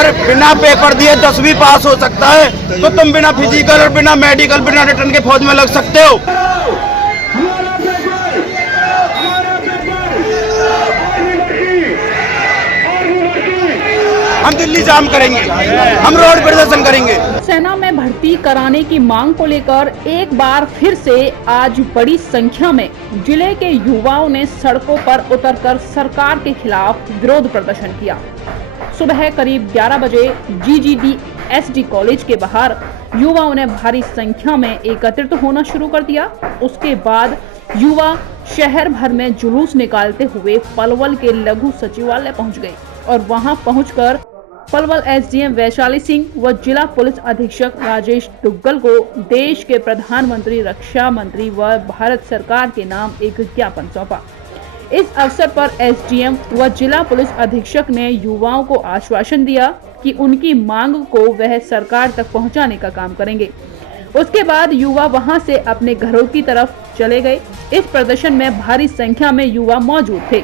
अगर बिना पेपर दिए 10वीं पास हो सकता है तो तुम बिना फिजिकल और बिना मेडिकल बिना रिटर्न के फौज में लग सकते हो। हम दिल्ली जाम करेंगे, हम रोड प्रदर्शन करेंगे। सेना में भर्ती कराने की मांग को लेकर एक बार फिर से आज बड़ी संख्या में जिले के युवाओं ने सड़कों पर उतरकर सरकार के खिलाफ विरोध प्रदर्शन किया। सुबह करीब 11 बजे GGD-SD कॉलेज के बाहर युवाओं ने भारी संख्या में एकत्रित होना शुरू कर दिया। उसके बाद युवा शहर भर में जुलूस निकालते हुए पलवल के लघु सचिवालय पहुंच गए और वहां पहुंचकर पलवल SDM वैशाली सिंह व जिला पुलिस अधीक्षक राजेश दुग्गल को देश के प्रधानमंत्री, रक्षा मंत्री व भारत सरकार के नाम एक ज्ञापन सौंपा। इस अवसर पर SDM व जिला पुलिस अधीक्षक ने युवाओं को आश्वासन दिया कि उनकी मांग को वह सरकार तक पहुंचाने का काम करेंगे। उसके बाद युवा वहां से अपने घरों की तरफ चले गए। इस प्रदर्शन में भारी संख्या में युवा मौजूद थे।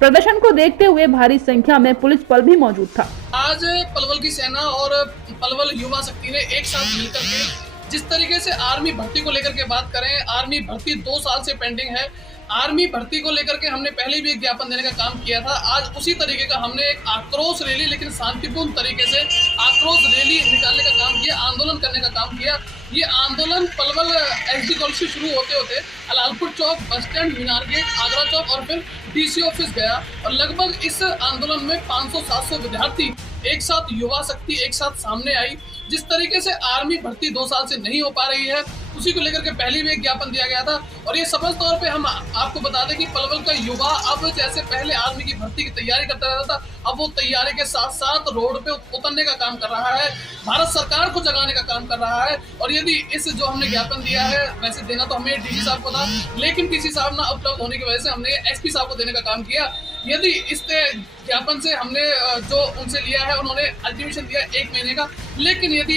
प्रदर्शन को देखते हुए भारी संख्या में पुलिस बल भी मौजूद था। आज पलवल की सेना और पलवल युवा शक्ति ने एक साथ मिलकर के जिस तरीके से आर्मी भर्ती को लेकर के बात करें, आर्मी भर्ती 2 साल से पेंडिंग है। आर्मी भर्ती को लेकर के हमने पहले भी एक ज्ञापन देने का काम किया था। आज उसी तरीके का हमने एक आक्रोश रैली, लेकिन शांतिपूर्ण तरीके से आक्रोश रैली निकालने का काम किया, आंदोलन करने का काम किया। ये आंदोलन पलवल SD कॉलेज से शुरू होते होते अलालपुर चौक, बस स्टैंड, मीनार गेट, आगरा चौक और फिर DC ऑफिस गया और लगभग इस आंदोलन में 500-700 विद्यार्थी एक साथ, युवा शक्ति एक साथ सामने आई। जिस तरीके से आर्मी भर्ती 2 साल से नहीं हो पा रही है, उसी को लेकर के पहले भी एक ज्ञापन दिया गया था। और ये सफल तौर पे हम आपको बता दें कि पलवल का युवा अब जैसे पहले आर्मी की भर्ती की तैयारी करता रहता था, अब वो तैयारी के साथ साथ रोड पे उतरने का काम कर रहा है, भारत सरकार को जगाने का काम कर रहा है। और यदि इस जो हमने ज्ञापन दिया है, वैसे देना तो हमें DC साहब को था, लेकिन DC साहब ना उपलब्ध होने की वजह से हमने SP साहब को देने का काम किया। यदि इस ज्ञापन से हमने जो उनसे लिया है, उन्होंने अल्टीमेशन दिया 1 महीने का, लेकिन यदि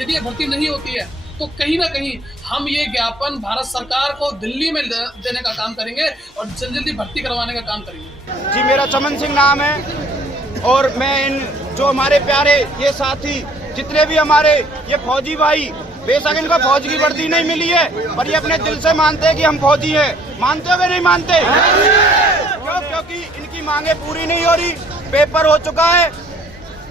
ये भर्ती नहीं होती है तो कहीं ना कहीं हम ये ज्ञापन भारत सरकार को दिल्ली में देने का काम करेंगे और जल्दी भर्ती करवाने का काम करेंगे। जी, मेरा चमन सिंह नाम है और मैं इन जो हमारे प्यारे ये साथी जितने भी हमारे ये फौजी भाई, बेशक इनको फौज की वर्दी नहीं मिली है पर ये अपने दिल से मानते हैं कि हम फौजी हैं। मानते हो कि नहीं मानते? क्यों? क्योंकि इनकी मांगे पूरी नहीं हो रही। पेपर हो चुका है,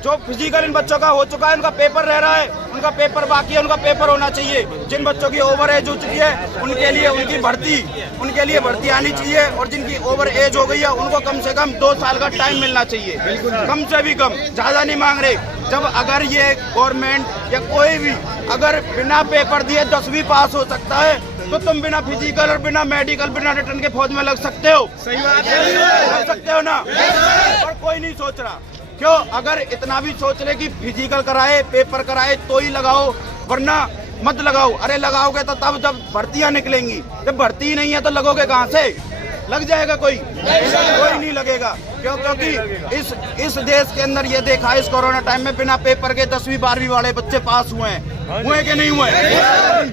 जो फिजिकल इन बच्चों का हो चुका है, उनका पेपर रह रहा है, उनका पेपर बाकी है, उनका पेपर होना चाहिए। जिन बच्चों की ओवर एज हो चुकी है उनके लिए उनके लिए भर्ती आनी चाहिए और जिनकी ओवर एज हो गई है उनको कम से कम 2 साल का टाइम मिलना चाहिए, कम से भी कम, ज्यादा नहीं मांग रहे। जब अगर ये गवर्नमेंट या कोई भी अगर बिना पेपर दिए 10वीं पास हो सकता है तो तुम बिना फिजिकल और बिना मेडिकल बिना रिटर्न के फौज में लग सकते हो। सही बात है, लग सकते हो ना? और कोई नहीं सोच रहा। क्यों? अगर इतना भी सोच रहे कि फिजिकल कराए, पेपर कराए तो ही लगाओ, वरना मत लगाओ। अरे लगाओगे तो तब जब भर्तियां निकलेंगी, जब भर्ती नहीं है तो लगोगे कहाँ से? लग जाएगा कोई नहीं लगेगा। क्यों? क्योंकि इस देश के अंदर ये देखा है, इस कोरोना टाइम में बिना पेपर के 10वीं 12वीं वाले बच्चे पास हुए कि नहीं हुए?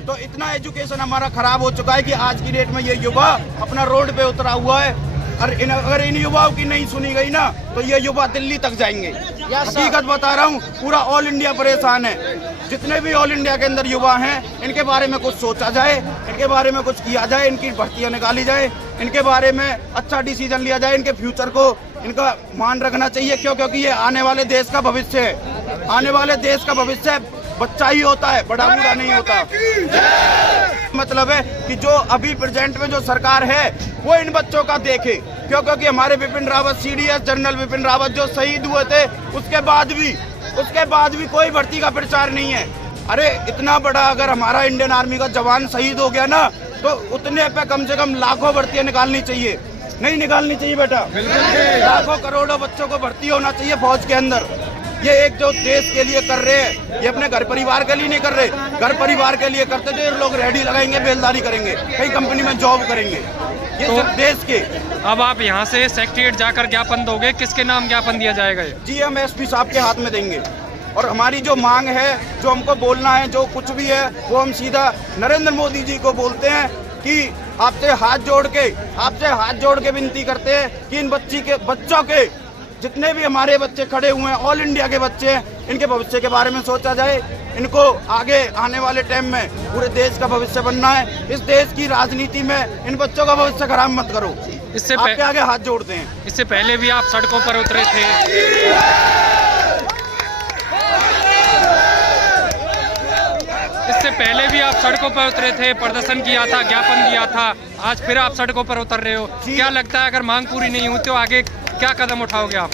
तो इतना एजुकेशन हमारा खराब हो चुका है कि आज की डेट में ये युवा अपना रोड पे उतरा हुआ है। अगर इन युवाओं की नहीं सुनी गई ना तो ये युवा दिल्ली तक जाएंगे। हकीकत बता रहा हूँ, पूरा ऑल इंडिया परेशान है। जितने भी ऑल इंडिया के अंदर युवा हैं, इनके बारे में कुछ सोचा जाए, इनके बारे में कुछ किया जाए, इनकी भर्तियां निकाली जाए, इनके बारे में अच्छा डिसीजन लिया जाए, इनके फ्यूचर को इनका मान रखना चाहिए। क्यों? क्योंकि ये आने वाले देश का भविष्य है। आने वाले देश का भविष्य बच्चा ही होता है, बड़ा बूढ़ा नहीं होता। मतलब है कि जो अभी प्रेजेंट में जो सरकार है वो इन बच्चों का देखे। क्यों? क्योंकि हमारे बिपिन रावत, CDS जनरल बिपिन रावत जो शहीद हुए थे, उसके बाद भी कोई भर्ती का प्रचार नहीं है। अरे इतना बड़ा अगर हमारा इंडियन आर्मी का जवान शहीद हो गया ना तो उतने पे कम से कम लाखों भर्तियां निकालनी चाहिए। नहीं निकालनी चाहिए बेटा? लाखों करोड़ों बच्चों को भर्ती होना चाहिए फौज के अंदर। ये एक जो देश के लिए कर रहे हैं, ये अपने घर परिवार के लिए नहीं कर रहे। घर परिवार के लिए करते थे, लोग रेडी लगाएंगे, बेलदारी करेंगे, कई कंपनी में जॉब करेंगे। ये तो सिर्फ देश के। अब आप यहाँ से सेक्रेटरीट जाकर ज्ञापन दोगे, किसके नाम ज्ञापन दिया जाएगा? जी, हम SP साहब के हाथ में देंगे और हमारी जो मांग है, जो हमको बोलना है, जो कुछ भी है, वो हम सीधा नरेंद्र मोदी जी को बोलते हैं कि आपसे हाथ जोड़ के विनती करते हैं कि इन बच्चों के जितने भी हमारे बच्चे खड़े हुए हैं, ऑल इंडिया के बच्चे हैं, इनके भविष्य के बारे में सोचा जाए। इनको आगे आने वाले टाइम में पूरे देश का भविष्य बनना है। इस देश की राजनीति में इन बच्चों का भविष्य खराब मत करो। इससे आपके आगे हाथ जोड़ते हैं। इससे पहले भी आप सड़कों पर उतरे थे। इससे पहले भी आप सड़कों पर उतरे थे, प्रदर्शन किया था, ज्ञापन दिया था, आज फिर आप सड़कों पर उतर रहे हो। क्या लगता है अगर मांग पूरी नहीं हुई तो आगे क्या कदम उठाओगे आप?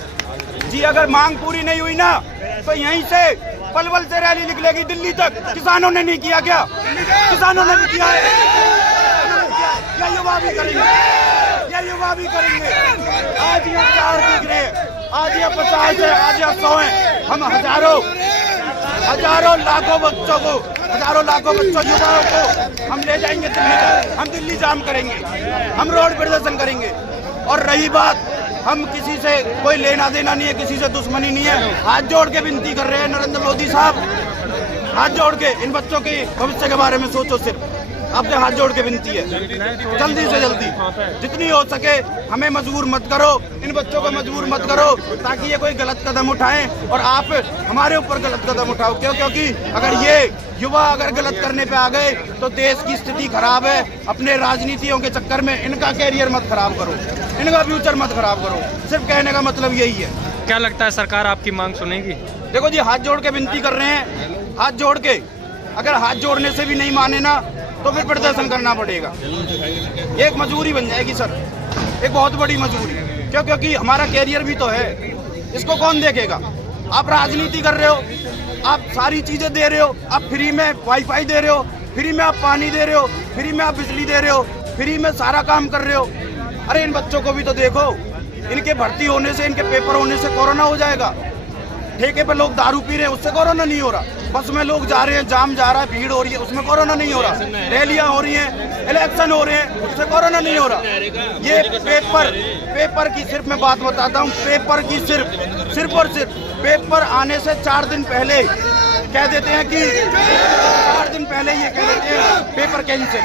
जी, अगर मांग पूरी नहीं हुई ना तो यहीं से पलवल से रैली निकलेगी दिल्ली तक। किसानों ने नहीं किया क्या? किसानों ने भी किया है। क्या युवा भी करेंगे? ये युवा भी करेंगे। आज ये 4 दिख रहे हैं, आज ये 50 है, आज ये 100 है। हम हजारों लाखों बच्चों को, हजारों लाखों बच्चों युवाओं को हम ले जाएंगे दिल्ली तक। हम दिल्ली जाम करेंगे, हम रोड प्रदर्शन करेंगे। और रही बात, हम किसी से कोई लेना देना नहीं है, किसी से दुश्मनी नहीं है। हाथ जोड़ के विनती कर रहे हैं नरेंद्र मोदी साहब, हाथ जोड़ के इन बच्चों के भविष्य के बारे में सोचो। सिर्फ आपसे हाथ जोड़ के विनती है, जल्दी से जल्दी जितनी हो सके हमें मजबूर मत करो, इन बच्चों को मजबूर मत करो, ताकि ये कोई गलत कदम उठाएं और आप हमारे ऊपर गलत कदम उठाओ। क्योंकि अगर ये युवा अगर गलत करने पे आ गए तो देश की स्थिति खराब है। अपने राजनीतियों के चक्कर में इनका कैरियर मत खराब करो, इनका फ्यूचर मत खराब करो। सिर्फ कहने का मतलब यही है। क्या लगता है सरकार आपकी मांग सुनेगी? देखो जी, हाथ जोड़ के विनती कर रहे हैं, हाथ जोड़ के। अगर हाथ जोड़ने से भी नहीं माने ना तो फिर प्रदर्शन करना पड़ेगा। ये एक मजबूरी बन जाएगी सर, एक बहुत बड़ी मजबूरी। क्योंकि हमारा कैरियर भी तो है, इसको कौन देखेगा? आप राजनीति कर रहे हो, आप सारी चीजें दे रहे हो, आप फ्री में वाईफाई दे रहे हो, फ्री में आप पानी दे रहे हो, फ्री में आप बिजली दे रहे हो, फ्री में सारा काम कर रहे हो। अरे इन बच्चों को भी तो देखो, इनके भर्ती होने से, इनके पेपर होने से कोरोना हो जाएगा। ठेके पे लोग दारू पी रहे हैं, उससे कोरोना नहीं हो रहा। बस में लोग जा रहे हैं, जाम जा रहा है, भीड़ हो रही है, उसमें कोरोना नहीं हो रहा। रैलियां हो रही हैं, इलेक्शन हो रहे हैं, उससे कोरोना नहीं हो रहा। ये पेपर की सिर्फ मैं बात बताता हूँ, पेपर की सिर्फ और सिर्फ पेपर आने से 4 दिन पहले कह देते हैं कि 4 दिन पहले ये कह देते हैं पेपर कैंसिल।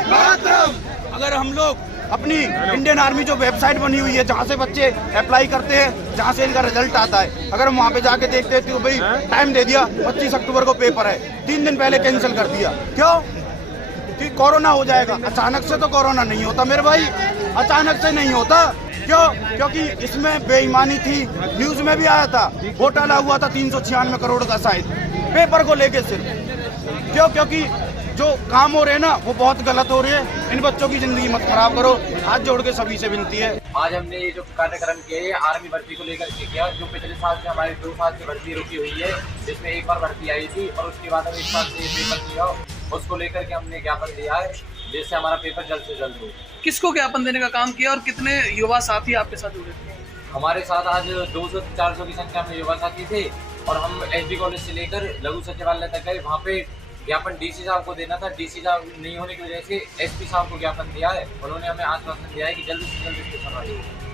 अगर हम लोग अपनी इंडियन आर्मी जो वेबसाइट बनी हुई है, जहाँ से बच्चे अप्लाई करते हैं, जहाँ से इनका रिजल्ट आता है, अगर हम वहाँ पे जाके देखते हैं तो भाई टाइम दे दिया 25 अक्टूबर को पेपर है, 3 दिन पहले कैंसिल कर दिया। क्यों? कि कोरोना हो जाएगा। अचानक से तो कोरोना नहीं होता मेरे भाई, अचानक से नहीं होता। क्यों? क्योंकि इसमें बेईमानी थी, न्यूज में भी आया था, घोटाला हुआ था 396 करोड़ का शायद पेपर को लेके सिर्फ। क्यों? क्योंकि जो काम हो रहे हैं ना वो बहुत गलत हो रहे हैं। इन बच्चों की जिंदगी मत खराब करो, हाथ जोड़ के सभी से विनती है। आज हमने ये जो कार्यक्रम किया है आर्मी भर्ती को लेकर के किया, जो पिछले साल से हमारी 2 साल की भर्ती रुकी हुई है, जिसमें एक बार भर्ती आई थी और उसके बाद हम 1 साल से ये पेपर किया, उसको लेकर के हमने ज्ञापन दिया है, जिससे हमारा पेपर जल्द से जल्द हो। किसको ज्ञापन देने का काम किया और कितने युवा साथी आपके साथ जुड़े थे? हमारे साथ आज 200-400 की संख्या में युवा साथी थे और हम एसडी कॉलेज से लेकर लघु सचिवालय तक गए। वहाँ पे ज्ञापन डीसी साहब को देना था, डीसी साहब नहीं होने की वजह से एसपी साहब को ज्ञापन दिया है। उन्होंने हमें आश्वासन दिया है कि जल्द से जल्द इसकी सुनवाई होगी।